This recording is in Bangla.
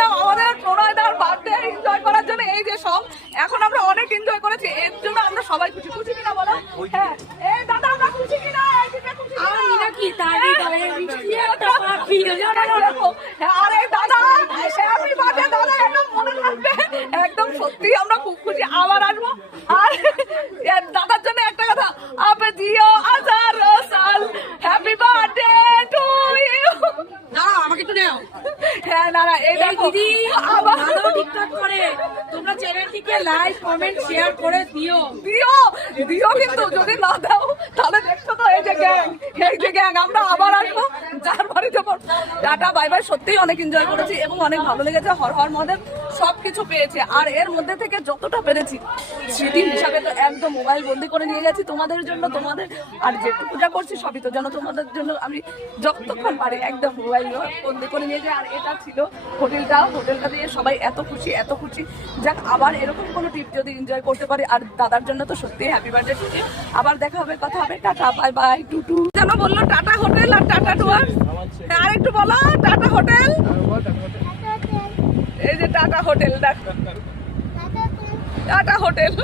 এসেছিলাম আমাদের প্রণয়দার বার্থডে এনজয় করার জন্য। এই যে সব এখন আমরা অনেক এনজয় করেছি, এর জন্য আমরা সবাই খুশি। খুশি কিনা বলো? হ্যাঁ। এই দাদা আমরা খুশি কিনা? এই দিকে খুশি কিনা? আরে দাদা হ্যাপি বার্থডে দাদা, একদম মনে রাখবে, একদম সত্যি আমরা খুব খুশি, আবার আসবো। আর দাদার জন্য একটা কথা, আপ জিও 1000 সাল, হ্যাপি বার্থডে টু ইউ। আমাকে একটু দাও। হ্যাঁ না এই দেখো দিদি আবার ভালো টিকটক করে, তোমরা চ্যানেলটিকে লাইক কমেন্ট শেয়ার করে দিও। দিও দিও, কিন্তু যদি না দাও তাহলে দেখছো তো এই যে গ্যাং, এই যে গ্যাং, আমরা আবার আসবো যার বাড়ি যাবো। Tata bye bye. সত্যিই অনেক এনজয় করেছি এবং অনেক ভালো লেগেছে। হর হর মহাদেব সবকিছু পেয়েছে, আর এর মধ্যে থেকে যতটা পেরেছি স্মৃতি হিসাবে তো একদম মোবাইল বন্দি করে নিয়ে গেছি তোমাদের জন্য। তোমাদের আর যেটুকু পূজা করছি সবই তো যেন তোমাদের জন্য আমি যতক্ষণ পারি একদম মোবাইল বন্দি করে নিয়ে যাই। আর এটা ছিল হোটেলটা দিয়ে সবাই এত খুশি এত খুশি। যাক, আবার এরকম কোনো ট্রিপ যদি এনজয় করতে পারি। আর দাদার জন্য তো সত্যি হ্যাপি বার্থডে টুটু। আবার দেখা হবে, কথা হবে। Tata bye bye Tutu. যেন বললো টাটা হোটেল আর টাটা টুয়ার। আর একটু বলো টাটা হোটেল। এই যে টাটা হোটেল, দেখ টাটা হোটেল।